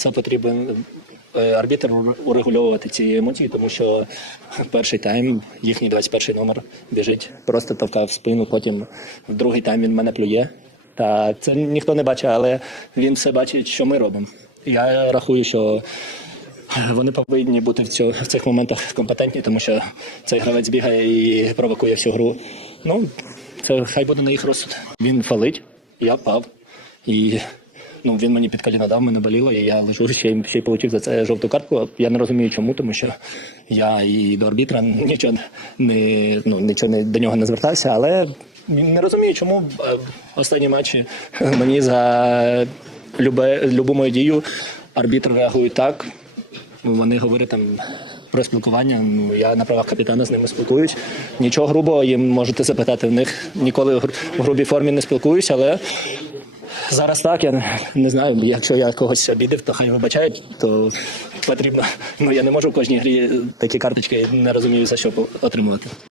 це потрібен е, арбітр урегульовувати ці емоції, тому що перший тайм, їхній 21 номер біжить, просто товкав спину, потім в другий тайм він мене плює. Та це ніхто не бачить, але він все бачить, що ми робимо. Я рахую, що вони повинні бути в, цьо, в цих моментах компетентні, тому що цей гравець бігає і провокує всю гру. Ну, це хай буде на їх розсуд. Він фалить, я впав. І ну, він мені під коліно дав, мене боліло, і я лежу ще, й- ще й получив за це жовту картку. Я не розумію, чому, тому що я і до арбітра нічого не, ну, нічого не, до нього не звертався, але не розумію, чому е, останні матчі мені за любе, любу мою дію арбітр реагує так. Вони говорять там про спілкування. Ну, я на правах капітана з ними спілкуюсь. Нічого грубого їм можете запитати. В них ніколи в грубій формі не спілкуюсь, але зараз так, я не- знаю. Якщо я когось обідив, то хай вибачають, то потрібно. Ну я не можу в кожній грі такі карточки не розумію за що отримувати.